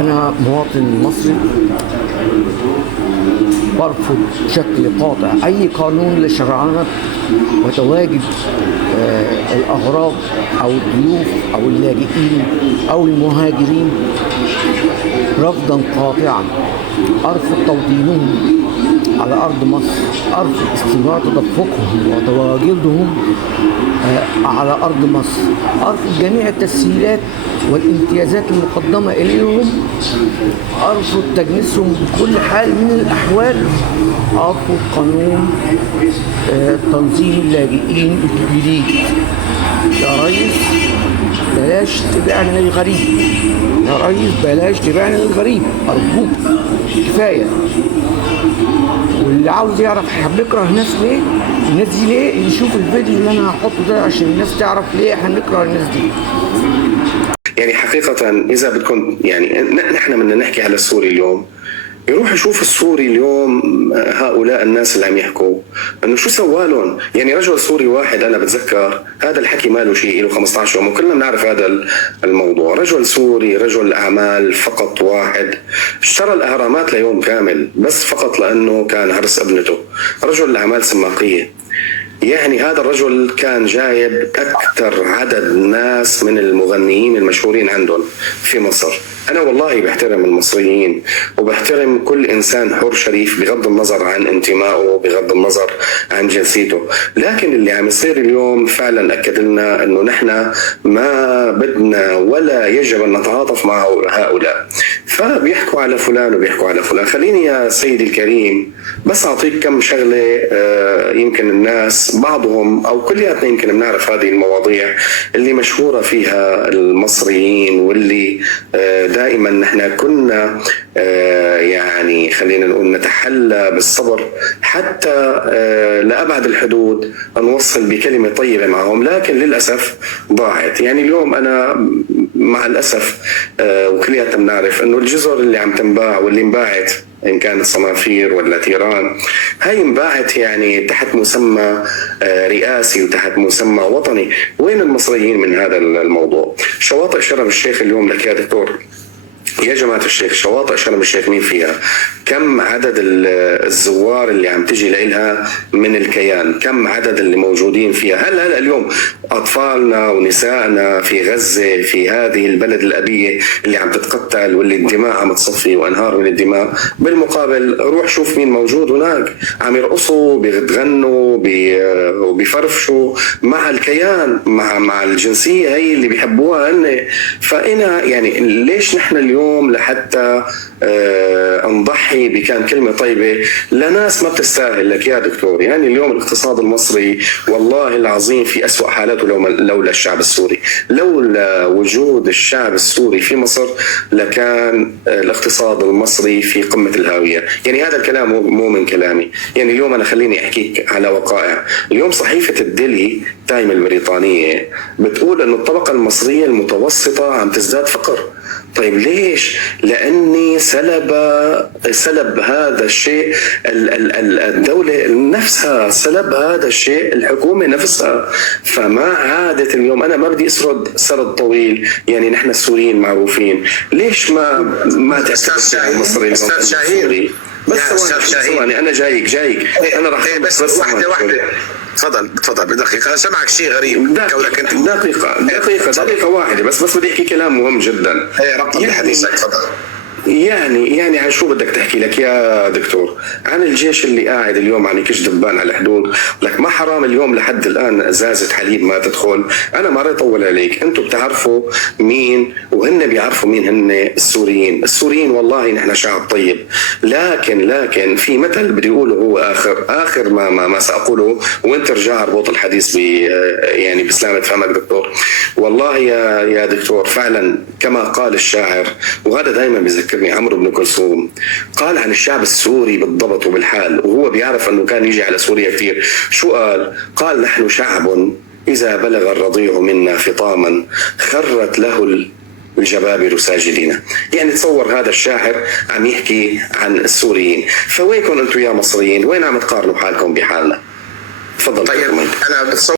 أنا مواطن مصري برفض بشكل قاطع أي قانون لشرعنة وتواجد الأغراب أو الضيوف أو اللاجئين أو المهاجرين رفضا قاطعا. أرفض توطينهم على أرض مصر، أرفض استمرار تدفقهم وتواجدهم على أرض مصر، أرفض جميع التسهيلات والامتيازات المقدمة إليهم، أرفض تجنيسهم بكل حال من الأحوال، أرفض قانون تنظيم اللاجئين الجديد. يا ريس بلاش تبيعني للغريب، يا ريس بلاش تبيعني للغريب أرجوك، كفاية. واللي عاوز يعرف احنا بنكره الناس ليه، الناس دي ليه، يشوف الفيديو اللي انا هحطه ده عشان الناس تعرف ليه احنا بنكره الناس دي. يعني حقيقة إذا بدكم يعني نحن بدنا نحكي على السوري اليوم، يروح يشوف السوري اليوم هؤلاء الناس اللي عم يحكوا انه شو سوالهم. يعني رجل سوري واحد انا بتذكر هذا الحكي ماله شيء له 15 يوم وكلنا بنعرف هذا الموضوع. رجل سوري رجل اعمال فقط واحد اشترى الاهرامات ليوم كامل بس فقط لانه كان عرس ابنته. رجل اعمال سماقيه. يعني هذا الرجل كان جايب أكثر عدد ناس من المغنيين المشهورين عندهم في مصر. أنا والله بحترم المصريين وبحترم كل إنسان حر شريف بغض النظر عن انتمائه بغض النظر عن جنسيته، لكن اللي عم يصير اليوم فعلا أكد لنا أنه نحن ما بدنا ولا يجب أن نتعاطف مع هؤلاء. فبيحكوا على فلان وبيحكوا على فلان. خليني يا سيدي الكريم بس أعطيك كم شغلة يمكن الناس بعضهم أو كلياتنا يمكن بنعرف هذه المواضيع اللي مشهورة فيها المصريين واللي دائما نحن كنا يعني خلينا نقول نتحلى بالصبر حتى لأبعد الحدود نوصل بكلمة طيبة معهم، لكن للأسف ضاعت. يعني اليوم أنا مع الأسف وكلياتنا بنعرف أنه الجزر اللي عم تنباع واللي انباعت إن كانت صنافير ولا تيران هاي انباعت يعني تحت مسمى رئاسي وتحت مسمى وطني. وين المصريين من هذا الموضوع؟ شواطئ شرم الشيخ اليوم لك يا دكتور، يا جماعة الشيخ شواطئ شرم الشيخ مين فيها؟ كم عدد الزوار اللي عم تجي لها من الكيان؟ كم عدد اللي موجودين فيها؟ هل اليوم أطفالنا ونسائنا في غزة في هذه البلد الأبية اللي عم تتقتل واللي الدماء عم تصفي وأنهار من الدماء، بالمقابل روح شوف مين موجود هناك عم يرقصوا بيغنوا وبيفرفشوا مع الكيان مع الجنسية هي اللي بيحبوها هن. فأنا يعني ليش نحن اليوم لحتى نضحي بكان كلمة طيبة لناس ما بتستاهل لك يا دكتور؟ يعني اليوم الاقتصاد المصري والله العظيم في أسوأ حالاته لولا الشعب السوري. لولا وجود الشعب السوري في مصر لكان الاقتصاد المصري في قمة الهاوية. يعني هذا الكلام مو من كلامي، يعني اليوم أنا خليني أحكيك على وقائع. اليوم صحيفة الديلي تايم البريطانية بتقول أن الطبقة المصرية المتوسطة عم تزداد فقر. طيب ليش؟ لأني سلب هذا الشيء الدولة نفسها، سلب هذا الشيء الحكومة نفسها. فما عادت اليوم أنا ما بدي أسرد سرد طويل، يعني نحن السوريين معروفين. ليش ما تعتبر المصري السوري؟ بس ثواني أنا جايك أنا راح بس واحدة تفضل بدقيقة. أنا سمعك شيء غريب. دقيقة واحدة بس بدي أحكي كلام مهم جدا. ربط بحديثك تفضل. يعني عن شو بدك تحكي لك يا دكتور؟ عن الجيش اللي قاعد اليوم عم يكش دبان على الحدود. لك ما حرام اليوم لحد الآن ازازة حليب ما تدخل؟ أنا ما رح أطول عليك، أنتم بتعرفوا مين وهن بيعرفوا مين هن السوريين والله نحن شعب طيب، لكن في مثل بدي أقوله هو آخر ما سأقوله، وأنت رجع اربط الحديث يعني بسلامة فمك دكتور. والله يا دكتور فعلا كما قال الشاعر، وهذا دائما بيذكرني عمرو بن كلثوم، قال عن الشعب السوري بالضبط وبالحال وهو بيعرف أنه كان يجي على سوريا كثير. شو قال نحن شعب إذا بلغ الرضيع منا فطاما خرت له الجبابرة ساجدين. يعني تصور هذا الشاعر عم يحكي عن السوريين. فوينكم أنتم يا مصريين؟ وين عم تقارنوا حالكم بحالنا؟ تفضل. طيب أنا